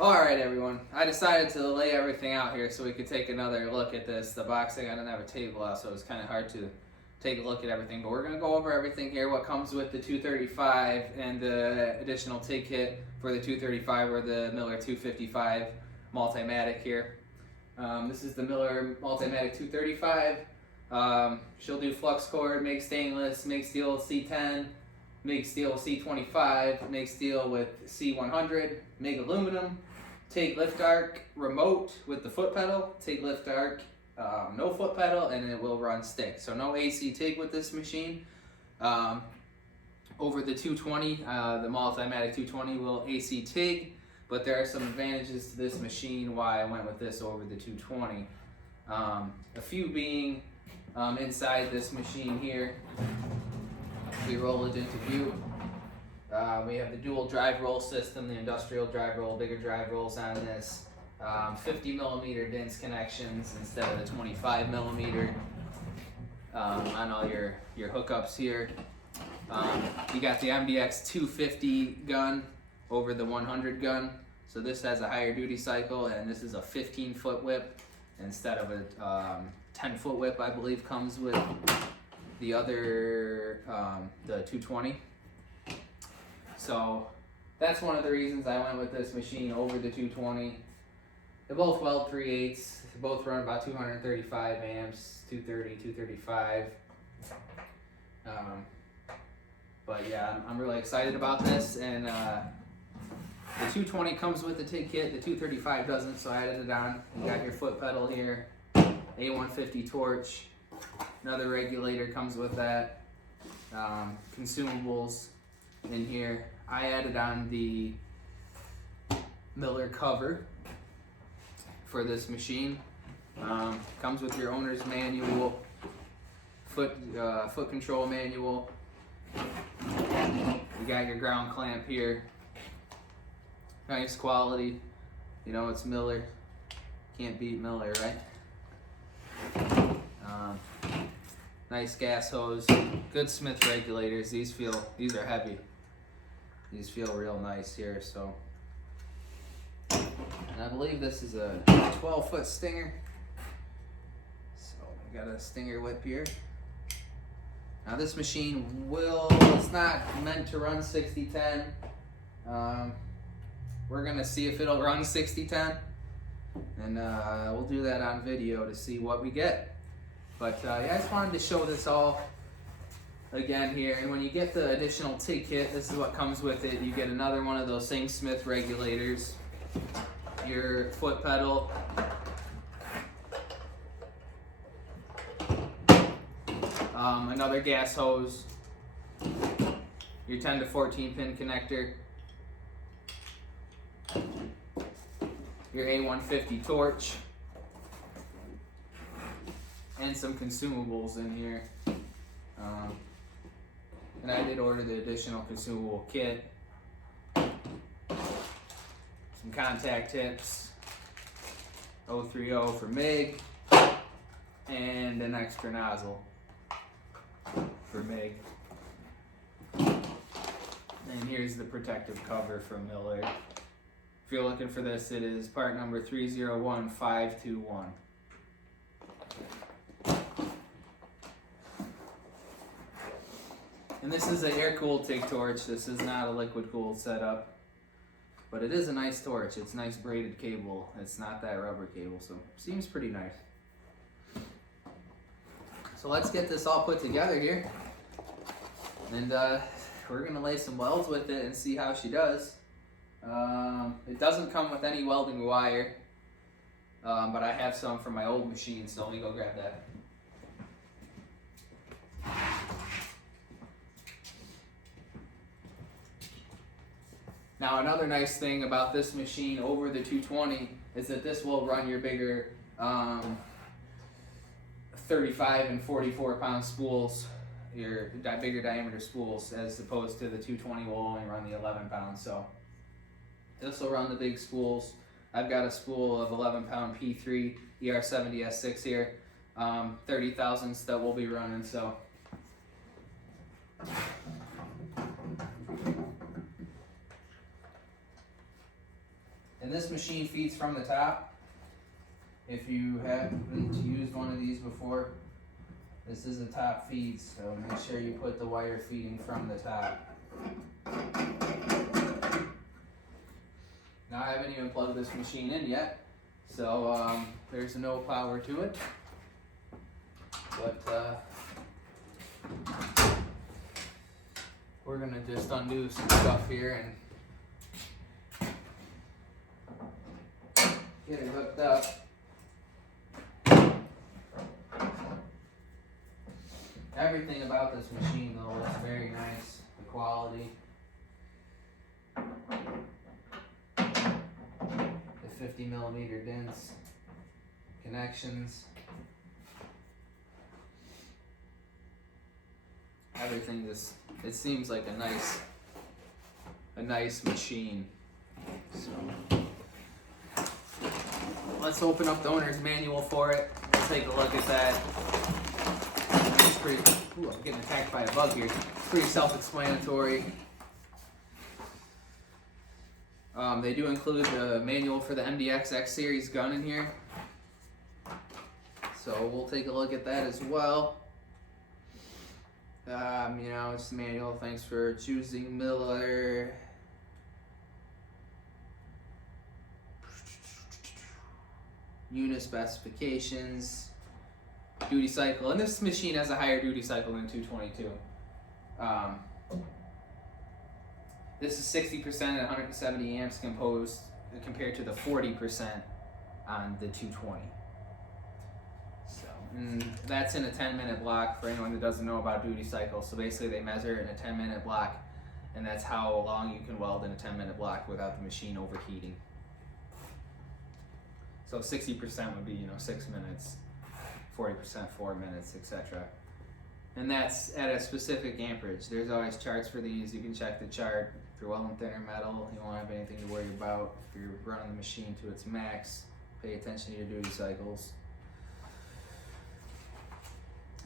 Alright everyone, I decided to lay everything out here so we could take another look at this. The boxing, I didn't have a table out, so it was kind of hard to take a look at everything. But we're going to go over everything here, what comes with the 235 and the additional TIG kit for the 235 or the Miller 255 Multimatic here. This is the Miller Multimatic 235. She'll do flux cord, make stainless, make steel C10, make steel C25, make steel with C100, make aluminum, take lift arc remote with the foot pedal, take lift arc no foot pedal, and it will run stick. So no AC TIG with this machine. Over the 220, the Multimatic 220 will AC TIG, but there are some advantages to this machine why I went with this over the 220. A few being inside this machine here. We roll it into view. We have the dual drive roll system, the industrial drive roll, bigger drive rolls on this. 50 millimeter DINS connections instead of the 25 millimeter on all your hookups here. You got the MDX 250 gun over the 100 gun. So this has a higher duty cycle, and this is a 15-foot whip instead of a 10-foot whip, I believe, comes with the other, the 220. So that's one of the reasons I went with this machine over the 220. They both weld 3/8. They both run about 235 amps, 230, 235. But yeah, I'm really excited about this. And the 220 comes with the TIG kit. The 235 doesn't, so I added it on. You got your foot pedal here, A150 torch. Another regulator comes with that. Consumables in here. I added on the Miller cover for this machine. Comes with your owner's manual, foot control manual. You got your ground clamp here. Nice quality. You know it's Miller. Can't beat Miller, right? Nice gas hose, good Smith regulators. These are heavy. These feel real nice here. So, and I believe this is a 12-foot stinger. So we got a stinger whip here. Now this machine it's not meant to run 60-10. We're gonna see if it'll run 60-10, and we'll do that on video to see what we get. But yeah, I just wanted to show this all again here. And when you get the additional TIG kit, this is what comes with it. You get another one of those same Smith regulators, your foot pedal, another gas hose, your 10 to 14 pin connector, your A150 torch, and some consumables in here. And I did order the additional consumable kit. Some contact tips, 030 for MIG, and an extra nozzle for MIG. And here's the protective cover from Miller. If you're looking for this, it is part number 301521. And this is an air-cooled TIG torch. This is not a liquid-cooled setup. But it is a nice torch. It's nice braided cable. It's not that rubber cable, so seems pretty nice. So let's get this all put together here. And we're going to lay some welds with it and see how she does. It doesn't come with any welding wire. But I have some from my old machine, so let me go grab that. Now another nice thing about this machine over the 220 is that this will run your bigger 35 and 44 pound spools, your bigger diameter spools, as opposed to the 220 will only run the 11 pounds. So this will run the big spools. I've got a spool of 11 pound P3 ER70S6 here, 30 thousandths that we'll be running. So And this machine feeds from the top. If you haven't used one of these before, this is a top feed, so make sure you put the wire feeding from the top. Now I haven't even plugged this machine in yet, so there's no power to it. But we're gonna just undo some stuff here and get it hooked up. Everything about this machine though looks very nice. The quality, the 50mm dents, connections, everything just, it seems like a nice machine. So let's open up the owner's manual for it. We'll take a look at that. It's pretty, ooh, I'm getting attacked by a bug here. Pretty self-explanatory. They do include the manual for the MDX X Series gun in here. So we'll take a look at that as well. You know, it's the manual. Thanks for choosing Miller. Unit specifications. Duty cycle, and this machine has a higher duty cycle than 222. This is 60% at 170 amps composed compared to the 40% on the 220. So, and that's in a 10-minute block for anyone that doesn't know about duty cycle. So basically they measure it in a 10-minute block, and that's how long you can weld in a 10-minute block without the machine overheating. So 60% would be, 6 minutes. 40%, 4 minutes, etc. And that's at a specific amperage. There's always charts for these. You can check the chart. If you're welding thinner metal, you won't have anything to worry about. If you're running the machine to its max, pay attention to your duty cycles.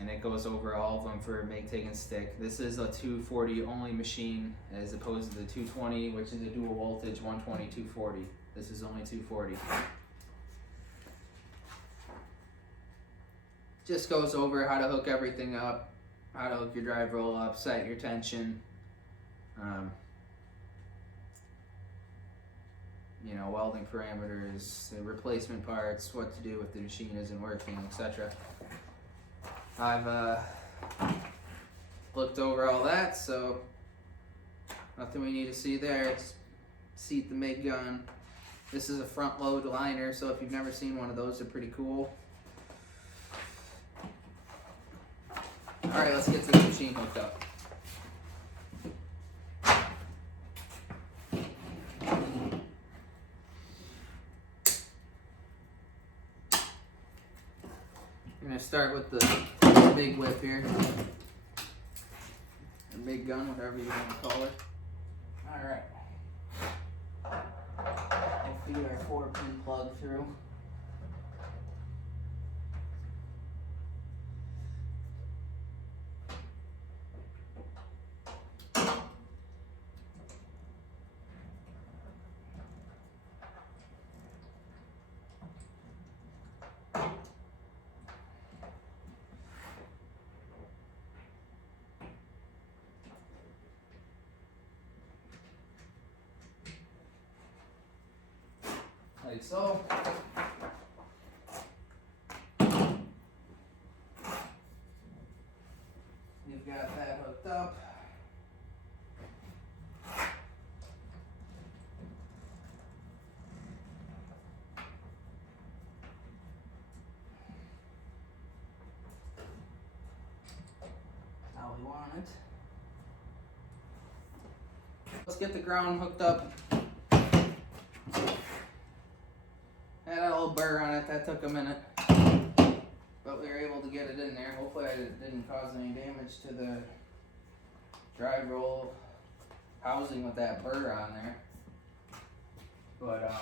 And it goes over all of them for make, take, and stick. This is a 240 only machine as opposed to the 220, which is a dual voltage 120, 240. This is only 240. Just goes over how to hook everything up, how to hook your drive roll up, set your tension, welding parameters, the replacement parts, what to do if the machine isn't working, etc. I've looked over all that, so nothing we need to see there. It's seat the MIG gun. This is a front load liner, so if you've never seen one of those, they're pretty cool. Alright, let's get to the machine hooked up. I'm going to start with the big whip here. Or big gun, whatever you want to call it. Alright. We'll feed our 4-pin plug through. Like so. You've got that hooked up. How we want it. Let's get the ground hooked up. Had a little burr on it, that took a minute, but we were able to get it in there. Hopefully I didn't cause any damage to the drive roll housing with that burr on there. But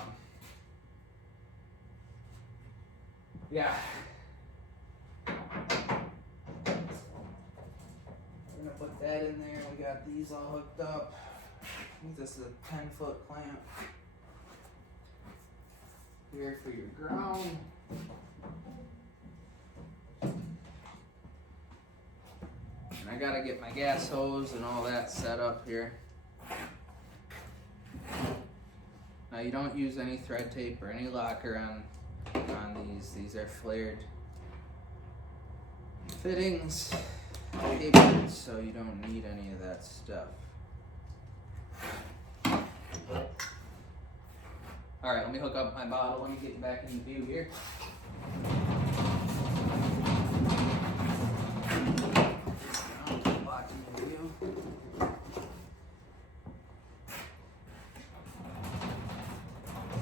yeah. We're gonna put that in there. We got these all hooked up. I think this is a 10-foot clamp. here for your ground. And I gotta get my gas hose and all that set up here. Now you don't use any thread tape or any locker on these. These are flared fittings, tapered, so you don't need any of that stuff. Alright, let me hook up my bottle. Let me get back in view here. Blocking the view.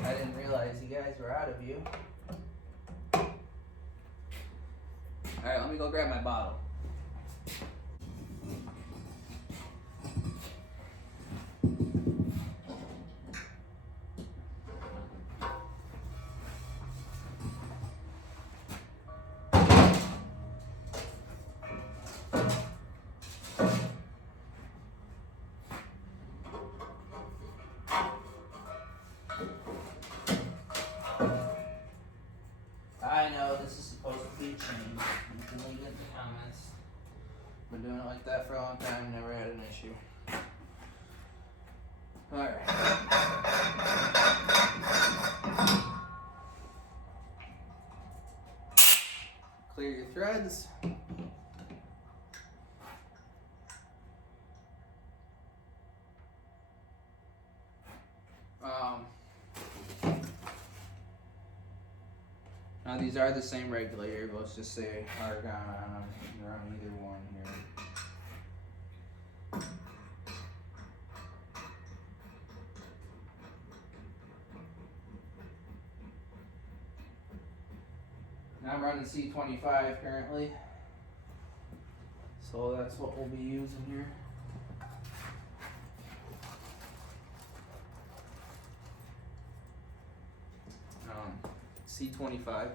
I didn't realize you guys were out of view. Alright, let me go grab my bottle. I know this is supposed to be changed. You can leave it in the comments. Been doing it like that for a long time, never had an issue. Alright. Clear your threads. Now these are the same regulator, but let's just say argon on them. They're on either one here. Now I'm running C25 currently, so that's what we'll be using here. C25.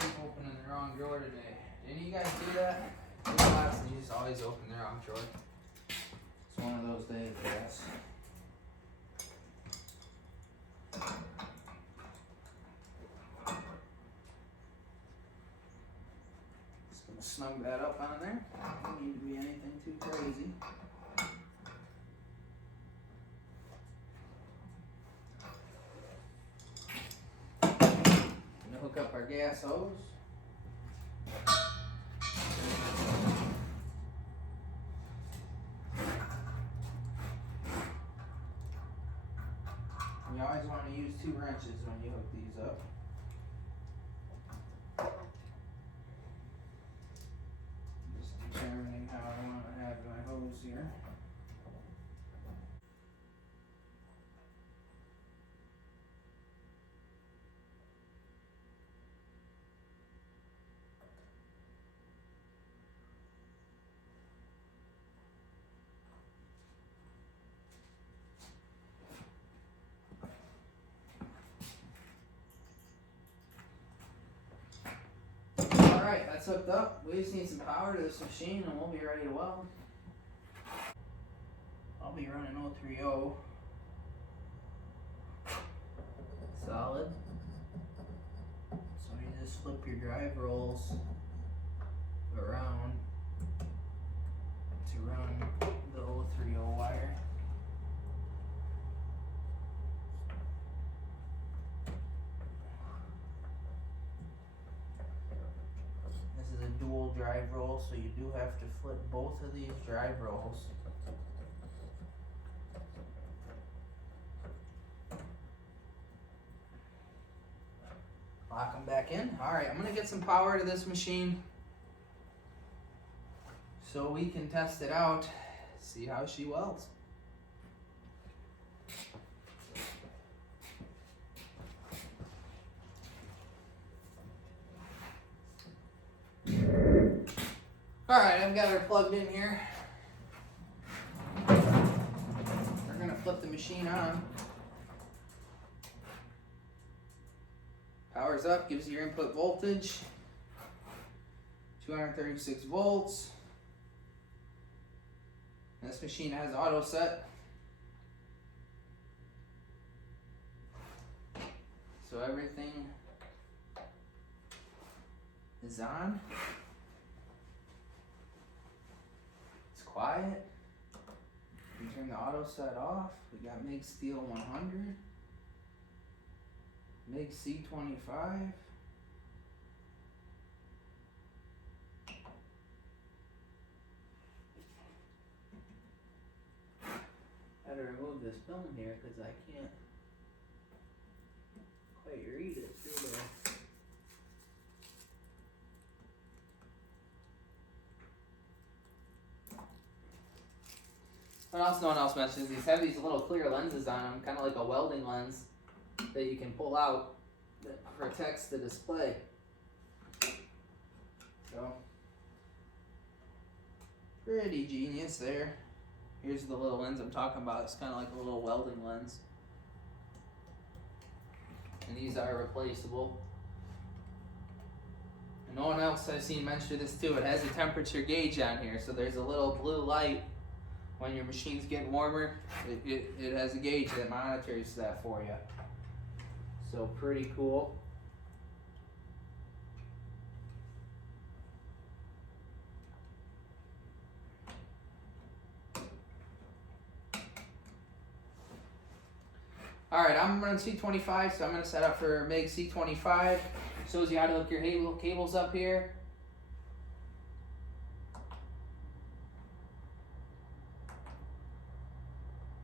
Keep opening the wrong drawer today. Didn't you guys do that? In class, you just always open the wrong drawer. It's one of those days, I guess. Just gonna snug that up on there. Don't need to be anything too crazy. Gonna hook up our gas hose. You always want to use 2 wrenches when you hook these up. Just determining how I want to have my hose here. Alright, that's hooked up. We just need some power to this machine and we'll be ready to weld. I'll be running 030 solid. So you just flip your drive rolls around to run the 030 wire. This is a dual drive roll, so you do have to flip both of these drive rolls. Lock them back in. Alright, I'm going to get some power to this machine so we can test it out, see how she welds. Alright, I've got her plugged in here. We're going to flip the machine on. Powers up, gives you your input voltage, 236 volts. This machine has auto set. So everything is on. It's quiet. We turn the auto set off. We got MIG Steel 100. MIG C25. I had to remove this film here because I can't quite read it through there. What else no one else mentions, these have these little clear lenses on them, kind of like a welding lens that you can pull out that protects the display. So, pretty genius there. Here's the little lens I'm talking about. It's kind of like a little welding lens. And these are replaceable. And no one else I've seen mention this too. It has a temperature gauge on here, so there's a little blue light when your machine's getting warmer. It has a gauge that monitors that for you. So pretty cool. Alright, I'm running C25, so I'm going to set up for MIG C25. Shows you how to hook your cables up here.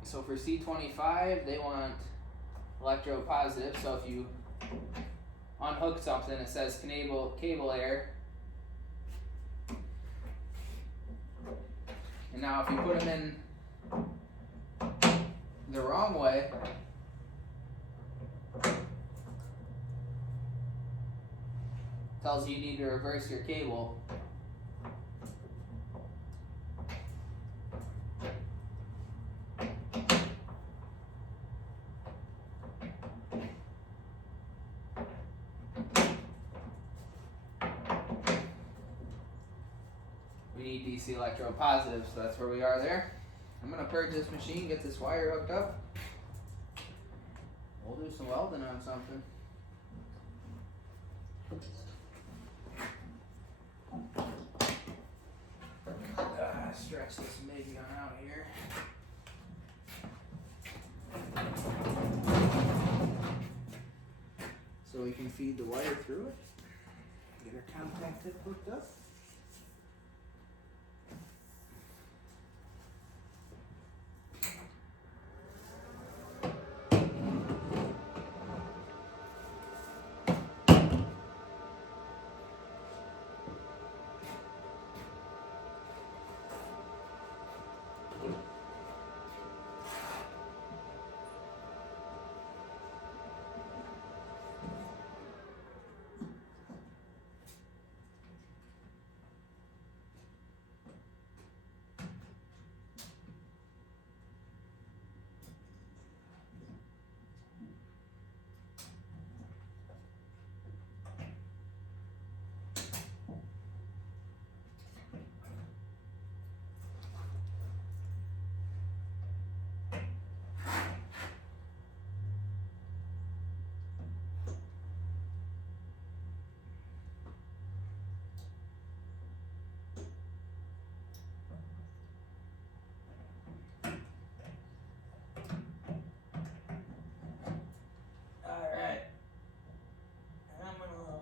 So for C25, they want electropositive, so if you unhook something, it says cable air. And now if you put them in the wrong way, tells you need to reverse your cable. We need DC electropositive, so that's where we are there. I'm gonna purge this machine, get this wire hooked up. We'll do some welding on something. Stretch this MIG gun out here. So we can feed the wire through it. Get our contact tip hooked up.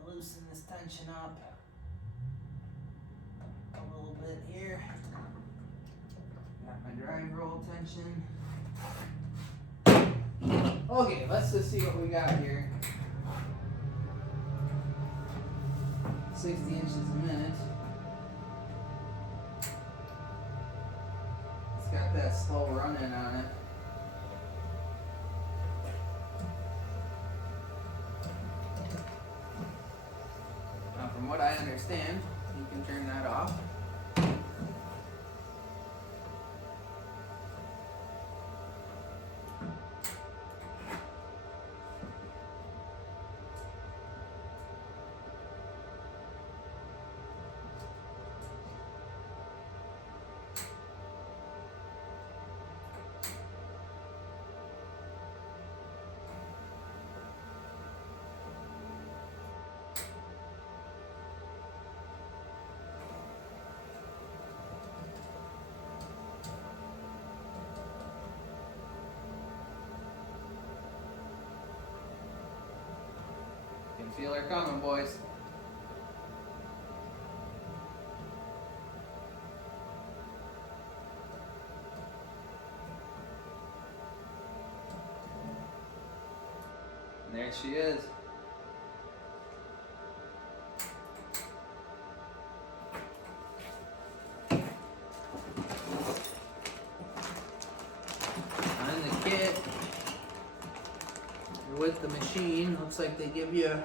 Loosen this tension up a little bit here. Got my drive roll tension. Okay, let's just see what we got here. 60 inches a minute. It's got that slow running on it. From what I understand, you can turn that off. Feel her coming, boys. And there she is. On the kit, with the machine, looks like they give you,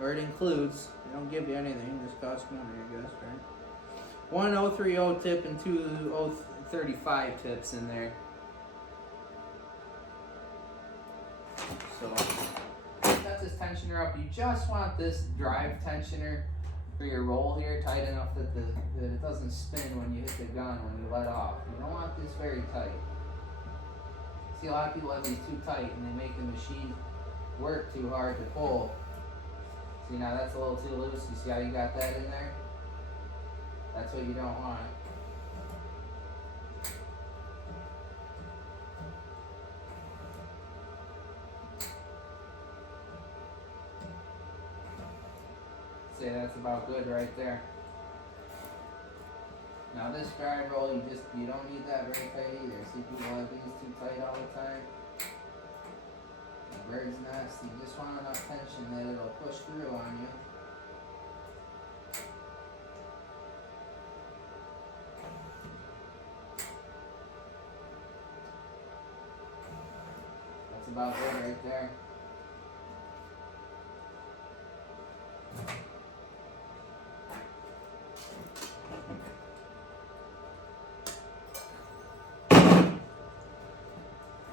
or it includes, they don't give you anything, just costs money, I guess, right? One 030 tip and two 035 tips in there. So, set this tensioner up. You just want this drive tensioner for your roll here tight enough that it doesn't spin when you hit the gun when you let off. You don't want this very tight. See, a lot of people have these too tight and they make the machine work too hard to pull. See, now that's a little too loose. You see how you got that in there? That's what you don't want. Say that's about good right there. Now this drive roll, you don't need that very tight either. See, people have these too tight all the time. The bird's nest, you just want enough tension that it'll push through on you. That's about good right there.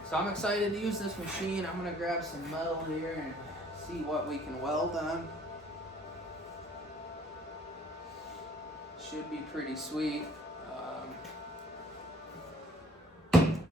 So I'm excited to use this machine. I'm going to grab some metal here and see what we can weld on. Should be pretty sweet.